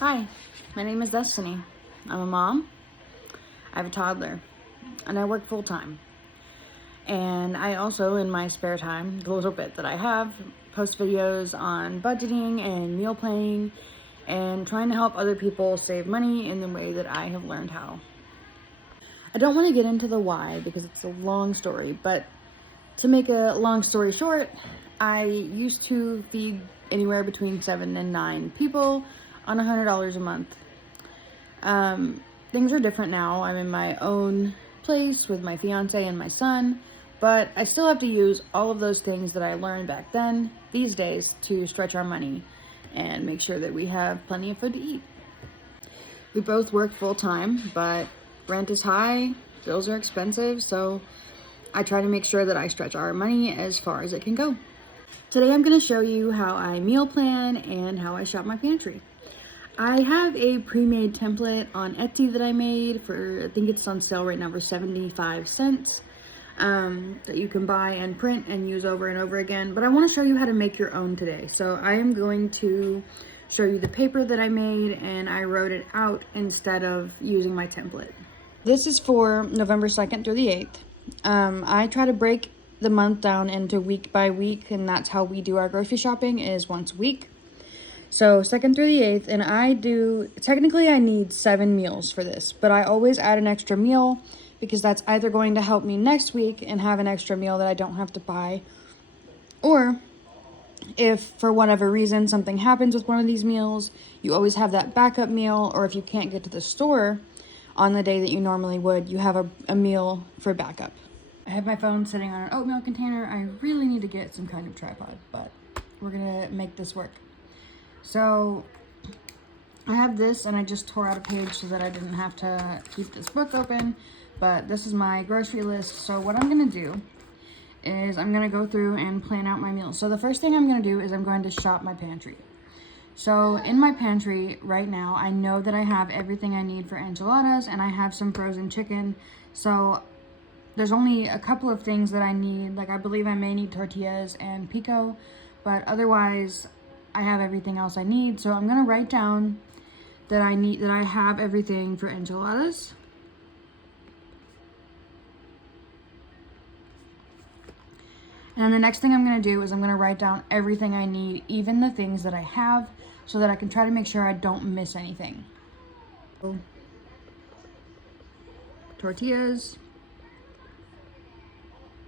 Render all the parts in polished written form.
Hi, my name is Destiny. I'm a mom, I have a toddler, and I work full time. And I also, in my spare time, the little bit that I have, post videos on budgeting and meal planning and trying to help other people save money in the way that I have learned how. I don't want to get into the why because it's a long story, but to make a long story short, I used to feed anywhere between 7 and 9 people on $100 a month. Things are different now. I'm in my own place with my fiance and my son, but I still have to use all of those things that I learned back then, these days, to stretch our money and make sure that we have plenty of food to eat. We both work full time, but rent is high, bills are expensive, so I try to make sure that I stretch our money as far as it can go. Today I'm going to show you how I meal plan and how I shop my pantry. I have a pre-made template on Etsy that I made for, I think it's on sale right now for 75 cents, that you can buy and print and use over and over again. But I want to show you how to make your own today. So I am going to show you the paper that I made, and I wrote it out instead of using my template. This is for November 2nd through the 8th. I try to break the month down into week by week, and that's how we do our grocery shopping, is once a week. So 2nd through the 8th, and technically I need 7 meals for this, but I always add an extra meal because that's either going to help me next week and have an extra meal that I don't have to buy, or if for whatever reason something happens with one of these meals, you always have that backup meal, or if you can't get to the store on the day that you normally would, you have a meal for backup. I have my phone sitting on an oatmeal container. I really need to get some kind of tripod, but we're gonna make this work. So I have this, and I just tore out a page so that I didn't have to keep this book open, but this is my grocery list. So what I'm going to do is I'm going to go through and plan out my meals. So the first thing I'm going to do is I'm going to shop my pantry. So in my pantry right now, I know that I have everything I need for enchiladas, and I have some frozen chicken. So there's only a couple of things that I need. Like, I believe I may need tortillas and pico, but otherwise I have everything else I need. So I'm gonna write down that I have everything for enchiladas. And then the next thing I'm gonna do is I'm gonna write down everything I need, even the things that I have, so that I can try to make sure I don't miss anything. Tortillas,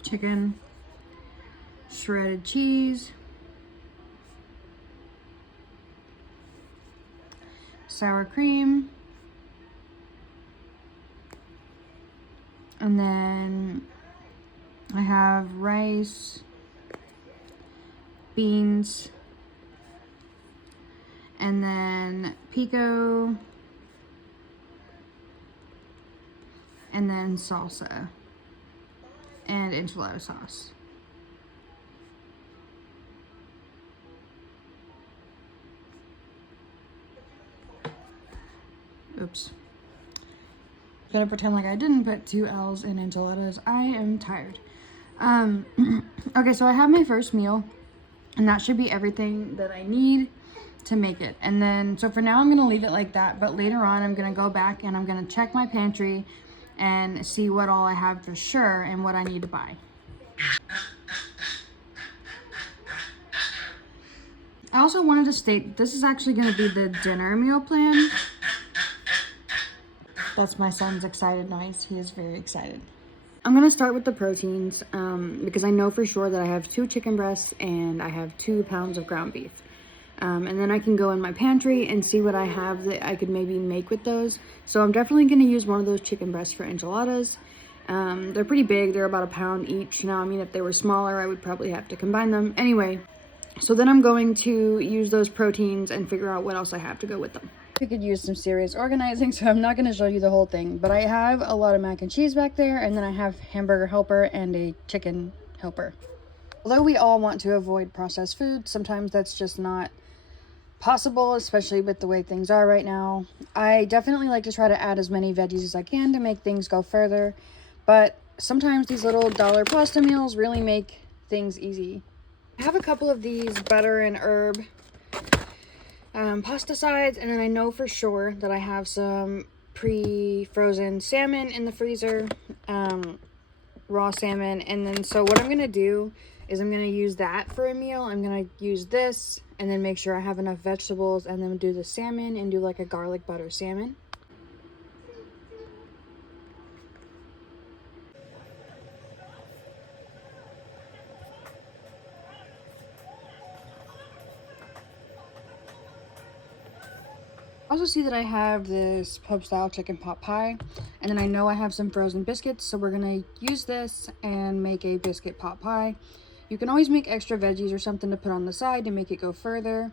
chicken, shredded cheese, sour cream, and then I have rice, beans, and then pico, and then salsa and enchilada sauce. Oops. I'm gonna pretend like I didn't put 2 L's in enchiladas. I am tired. Okay, so I have my first meal, and that should be everything that I need to make it. And then, so for now I'm gonna leave it like that, but later on I'm gonna go back and I'm gonna check my pantry and see what all I have for sure and what I need to buy. I also wanted to state this is actually gonna be the dinner meal plan. That's my son's excited noise. He is very excited. I'm gonna start with the proteins because I know for sure that I have 2 chicken breasts and I have 2 pounds of ground beef. And then I can go in my pantry and see what I have that I could maybe make with those. So I'm definitely gonna use one of those chicken breasts for enchiladas. They're pretty big, they're about 1 pound each. Now, I mean, if they were smaller, I would probably have to combine them. Anyway, so then I'm going to use those proteins and figure out what else I have to go with them. We could use some serious organizing, so I'm not going to show you the whole thing, but I have a lot of mac and cheese back there, and then I have hamburger helper and a chicken helper. Although we all want to avoid processed food, sometimes that's just not possible, especially with the way things are right now. I definitely like to try to add as many veggies as I can to make things go further, but sometimes these little dollar pasta meals really make things easy. I have a couple of these butter and herb pasta sides, and then I know for sure that I have some pre-frozen salmon in the freezer, raw salmon. And then so what I'm gonna do is I'm gonna use that for a meal. I'm gonna use this and then make sure I have enough vegetables, and then do the salmon and do like a garlic butter salmon. Also see that I have this pub style chicken pot pie, and then I know I have some frozen biscuits, so we're gonna use this and make a biscuit pot pie. You can always make extra veggies or something to put on the side to make it go further,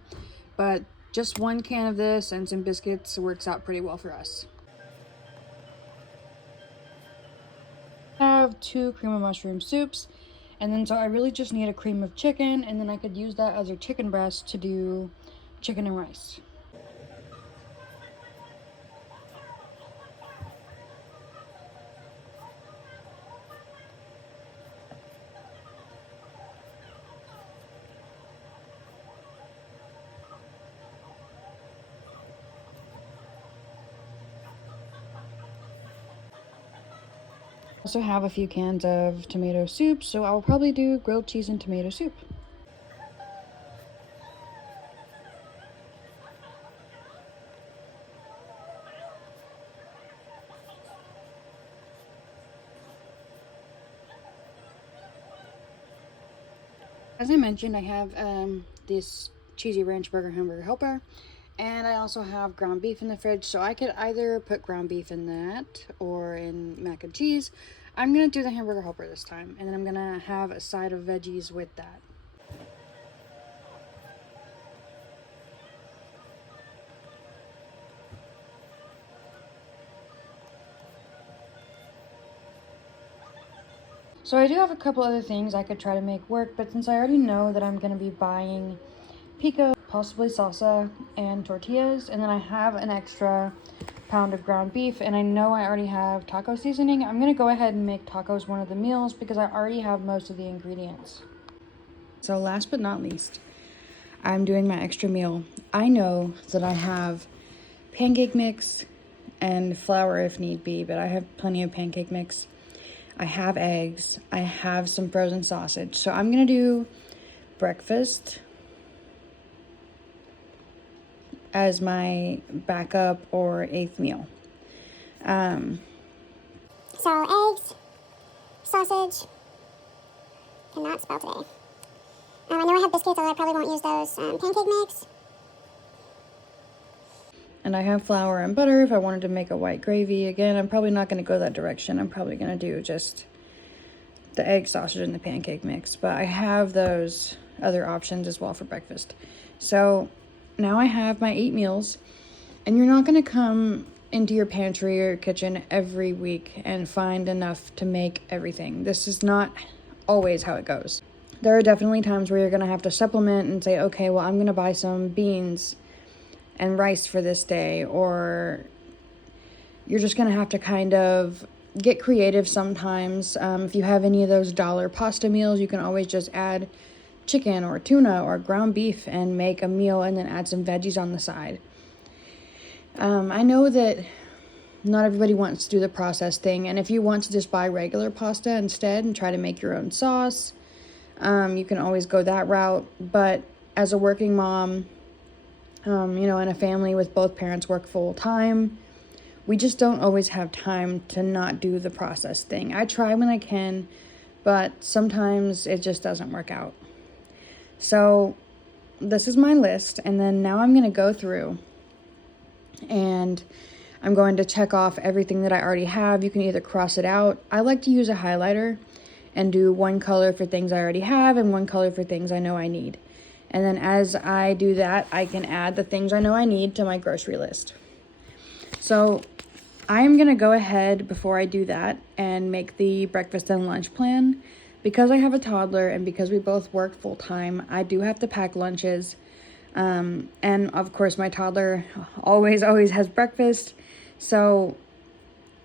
but just one can of this and some biscuits works out pretty well for us. I have 2 cream of mushroom soups, and then so I really just need a cream of chicken, and then I could use that as a chicken breast to do chicken and rice. Also have a few cans of tomato soup, so I'll probably do grilled cheese and tomato soup. As I mentioned, I have this cheesy ranch burger hamburger helper, and I also have ground beef in the fridge, so I could either put ground beef in that or in mac and cheese. I'm gonna do the hamburger helper this time, and then I'm gonna have a side of veggies with that. So I do have a couple other things I could try to make work, but since I already know that I'm gonna be buying pico, possibly salsa, and tortillas, and then I have an extra pound of ground beef, and I know I already have taco seasoning, I'm gonna go ahead and make tacos one of the meals because I already have most of the ingredients. So last but not least, I'm doing my extra meal. I know that I have pancake mix and flour if need be, but I have plenty of pancake mix. I have eggs. I have some frozen sausage. So I'm gonna do breakfast as my backup or 8th meal. So eggs, sausage, cannot spell today. I know I have biscuits, although I probably won't use those. Pancake mix. And I have flour and butter if I wanted to make a white gravy. Again, I'm probably not going to go that direction. I'm probably going to do just the egg, sausage, and the pancake mix. But I have those other options as well for breakfast. So now I have my 8 meals. And you're not going to come into your pantry or kitchen every week and find enough to make everything. This is not always how it goes. There are definitely times where you're going to have to supplement and say, okay, well, I'm going to buy some beans and rice for this day, or you're just going to have to kind of get creative sometimes. If you have any of those dollar pasta meals, you can always just add chicken or tuna or ground beef and make a meal and then add some veggies on the side. I know that not everybody wants to do the processed thing, and if you want to just buy regular pasta instead and try to make your own sauce, you can always go that route. But as a working mom, in a family with both parents work full time, we just don't always have time to not do the processed thing. I try when I can, but sometimes it just doesn't work out. So this is my list, and then now I'm going to go through and I'm going to check off everything that I already have. You can either cross it out. I like to use a highlighter and do one color for things I already have and one color for things I know I need. And then as I do that, I can add the things I know I need to my grocery list. So I'm going to go ahead before I do that and make the breakfast and lunch plan. Because I have a toddler and because we both work full time, I do have to pack lunches. And of course, my toddler always has breakfast. So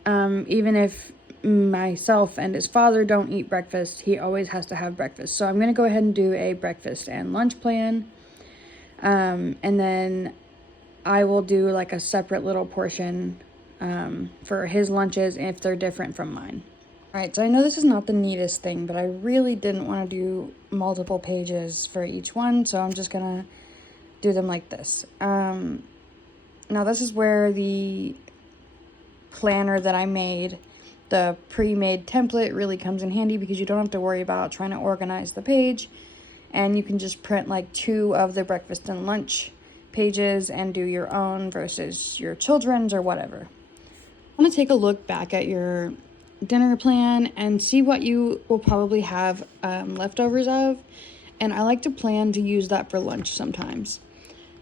even if myself and his father don't eat breakfast, he always has to have breakfast. So I'm going to go ahead and do a breakfast and lunch plan. And then I will do like a separate little portion for his lunches if they're different from mine. All right, so I know this is not the neatest thing, but I really didn't want to do multiple pages for each one, so I'm just gonna do them like this. Now this is where the planner that I made, the pre-made template, really comes in handy because you don't have to worry about trying to organize the page, and you can just print like 2 of the breakfast and lunch pages and do your own versus your children's or whatever. I want to take a look back at your dinner plan and see what you will probably have leftovers of, and I like to plan to use that for lunch sometimes.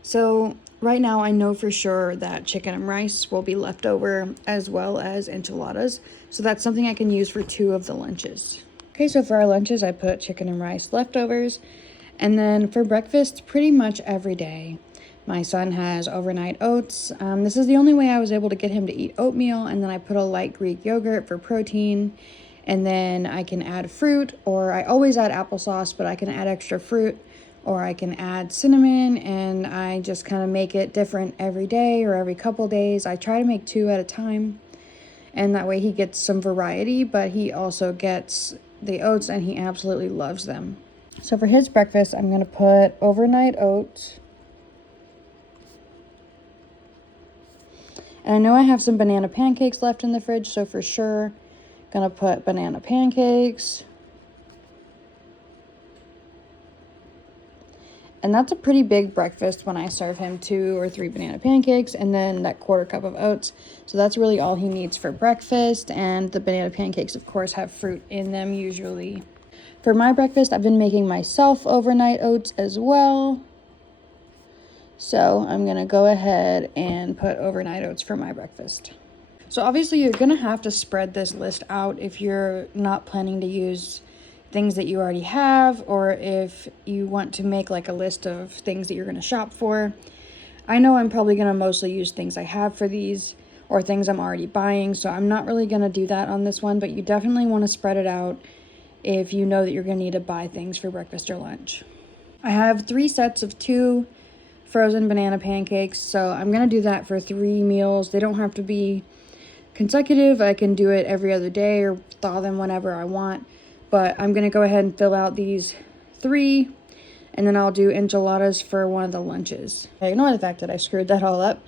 So right now I know for sure that chicken and rice will be left over, as well as enchiladas, so that's something I can use for 2 of the lunches. Okay, so for our lunches I put chicken and rice leftovers, and then for breakfast pretty much every day my son has overnight oats. This is the only way I was able to get him to eat oatmeal, and then I put a light Greek yogurt for protein, and then I can add fruit, or I always add applesauce, but I can add extra fruit, or I can add cinnamon, and I just kind of make it different every day or every couple days. I try to make 2 at a time, and that way he gets some variety, but he also gets the oats and he absolutely loves them. So for his breakfast, I'm going to put overnight oats. And I know I have some banana pancakes left in the fridge, so for sure, gonna put banana pancakes. And that's a pretty big breakfast when I serve him 2 or 3 banana pancakes and then that 1/4 cup of oats. So that's really all he needs for breakfast, and the banana pancakes, of course, have fruit in them usually. For my breakfast, I've been making myself overnight oats as well. So I'm gonna go ahead and put overnight oats for my breakfast. So obviously you're gonna have to spread this list out if you're not planning to use things that you already have, or if you want to make like a list of things that you're gonna shop for. I know I'm probably gonna mostly use things I have for these, or things I'm already buying, so I'm not really gonna do that on this one, but you definitely wanna spread it out if you know that you're gonna need to buy things for breakfast or lunch. I have 3 sets of 2 frozen banana pancakes, so I'm gonna do that for 3 meals. They don't have to be consecutive. I can do it every other day or thaw them whenever I want, but I'm gonna go ahead and fill out these 3, and then I'll do enchiladas for one of the lunches. I ignore the fact that I screwed that all up,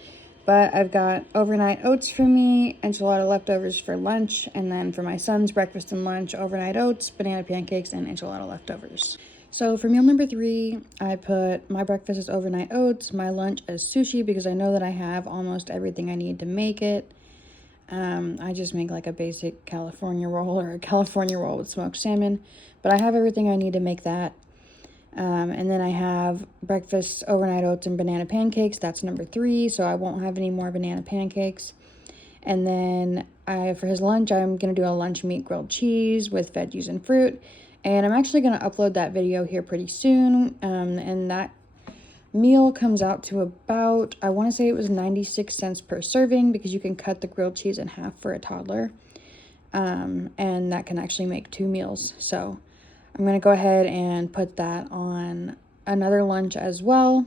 but I've got overnight oats for me, enchilada leftovers for lunch, and then for my son's breakfast and lunch, overnight oats, banana pancakes, and enchilada leftovers. So for meal number 3, I put my breakfast as overnight oats, my lunch as sushi, because I know that I have almost everything I need to make it. I just make like a basic California roll, or a California roll with smoked salmon, but I have everything I need to make that. And then I have breakfast, overnight oats, and banana pancakes. That's number 3, so I won't have any more banana pancakes. And then for his lunch, I'm going to do a lunch meat grilled cheese with veggies and fruit. And I'm actually going to upload that video here pretty soon. And that meal comes out to about, I want to say it was 96 cents per serving, because you can cut the grilled cheese in half for a toddler. And that can actually make 2 meals. So I'm going to go ahead and put that on another lunch as well.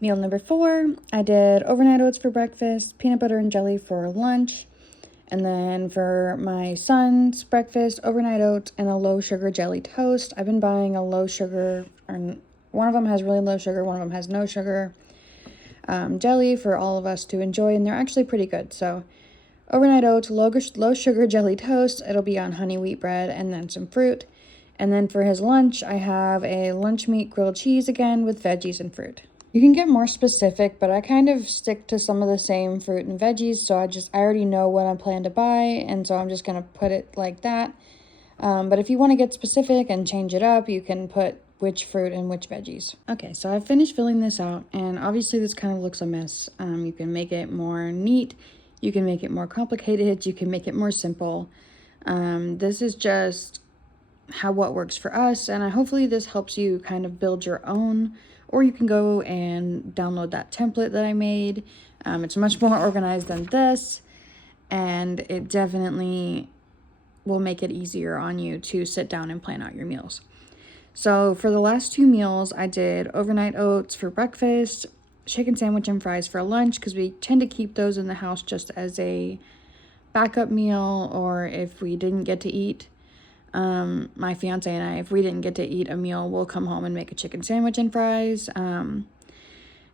Meal number 4, I did overnight oats for breakfast, peanut butter and jelly for lunch, and then for my son's breakfast, overnight oats and a low sugar jelly toast. I've been buying a low sugar, or one of them has really low sugar, one of them has no sugar, jelly for all of us to enjoy, and they're actually pretty good. So overnight oats, low sugar jelly toast. It'll be on honey wheat bread and then some fruit. And then for his lunch, I have a lunch meat grilled cheese again with veggies and fruit. You can get more specific, but I kind of stick to some of the same fruit and veggies, so I already know what I plan to buy, and so I'm just going to put it like that. But if you want to get specific and change it up, you can put which fruit and which veggies. Okay, so I've finished filling this out, and obviously this kind of looks a mess. You can make it more neat, you can make it more complicated, you can make it more simple. This is just what works for us, and hopefully this helps you kind of build your own, or you can go and download that template that I made. It's much more organized than this, and it definitely will make it easier on you to sit down and plan out your meals. So for the last 2 meals, I did overnight oats for breakfast, chicken sandwich and fries for lunch because we tend to keep those in the house just as a backup meal, or if we didn't get to eat, my fiance and I, if we didn't get to eat a meal, we'll come home and make a chicken sandwich and fries. And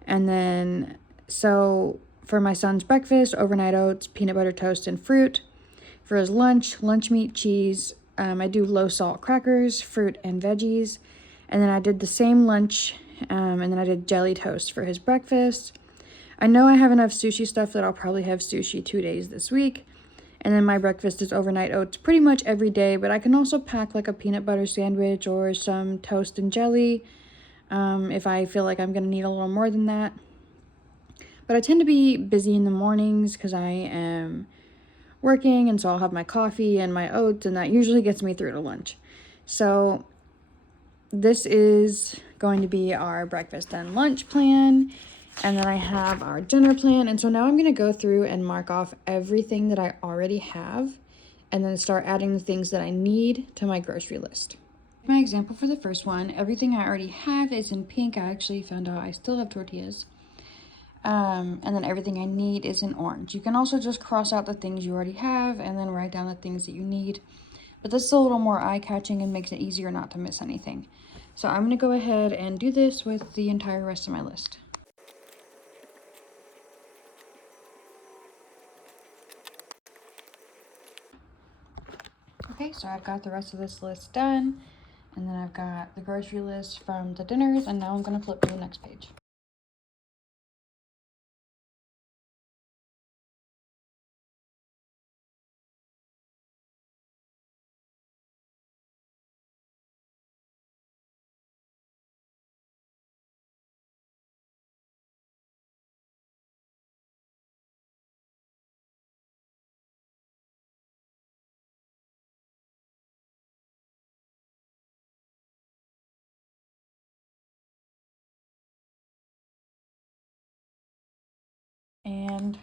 then, so for my son's breakfast, overnight oats, peanut butter toast, and fruit. For his lunch meat, cheese. I do low salt crackers, fruit, and veggies. And then I did the same lunch, and then I did jelly toast for his breakfast. I know I have enough sushi stuff that I'll probably have sushi 2 days this week. And then my breakfast is overnight oats pretty much every day, but I can also pack like a peanut butter sandwich or some toast and jelly if I feel like I'm going to need a little more than that. But I tend to be busy in the mornings because I am working, and so I'll have my coffee and my oats, and that usually gets me through to lunch. So this is going to be our breakfast and lunch plan, and then I have our dinner plan. And so now I'm going to go through and mark off everything that I already have and then start adding the things that I need to my grocery list. My example for the first one, everything I already have is in pink. I actually found out I still have tortillas. And then everything I need is in orange. You can also just cross out the things you already have and then write down the things that you need. But this is a little more eye-catching and makes it easier not to miss anything. So I'm going to go ahead and do this with the entire rest of my list. Okay, so I've got the rest of this list done. And then I've got the grocery list from the dinners, and now I'm going to flip to the next page. And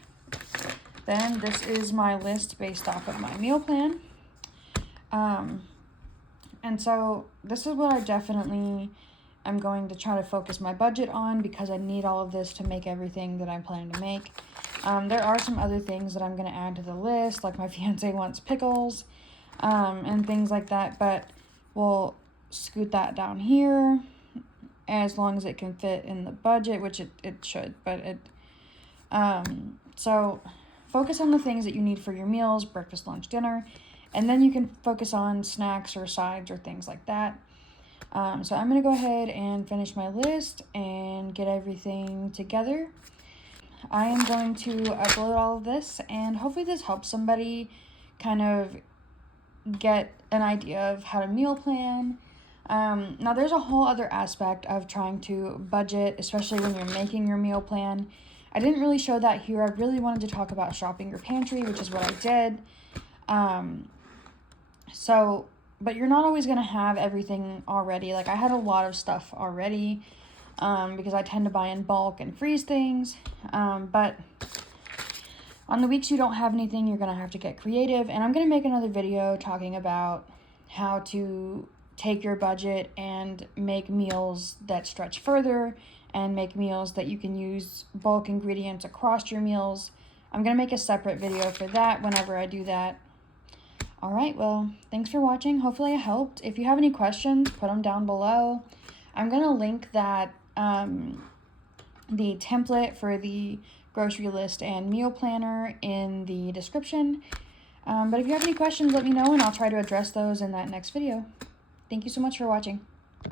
then this is my list based off of my meal plan. And so this is what I definitely am going to try to focus my budget on, because I need all of this to make everything that I'm planning to make. There are some other things that I'm going to add to the list, like my fiance wants pickles, and things like that, but we'll scoot that down here as long as it can fit in the budget, which it should, but so focus on the things that you need for your meals, breakfast, lunch, dinner, and then you can focus on snacks or sides or things like that. So I'm going to go ahead and finish my list and get everything together. I am going to upload all of this, and hopefully this helps somebody kind of get an idea of how to meal plan. Now there's a whole other aspect of trying to budget, especially when you're making your meal plan. I didn't really show that here. I really wanted to talk about shopping your pantry, which is what I did. But you're not always going to have everything already. Like, I had a lot of stuff already because I tend to buy in bulk and freeze things. But on the weeks you don't have anything, you're going to have to get creative. And I'm going to make another video talking about how to take your budget and make meals that stretch further and make meals that you can use bulk ingredients across your meals. I'm going to make a separate video for that whenever I do that. All right, well, thanks for watching. Hopefully I helped. If you have any questions, put them down below. I'm going to link that, the template for the grocery list and meal planner in the description. But if you have any questions, let me know, and I'll try to address those in that next video. Thank you so much for watching.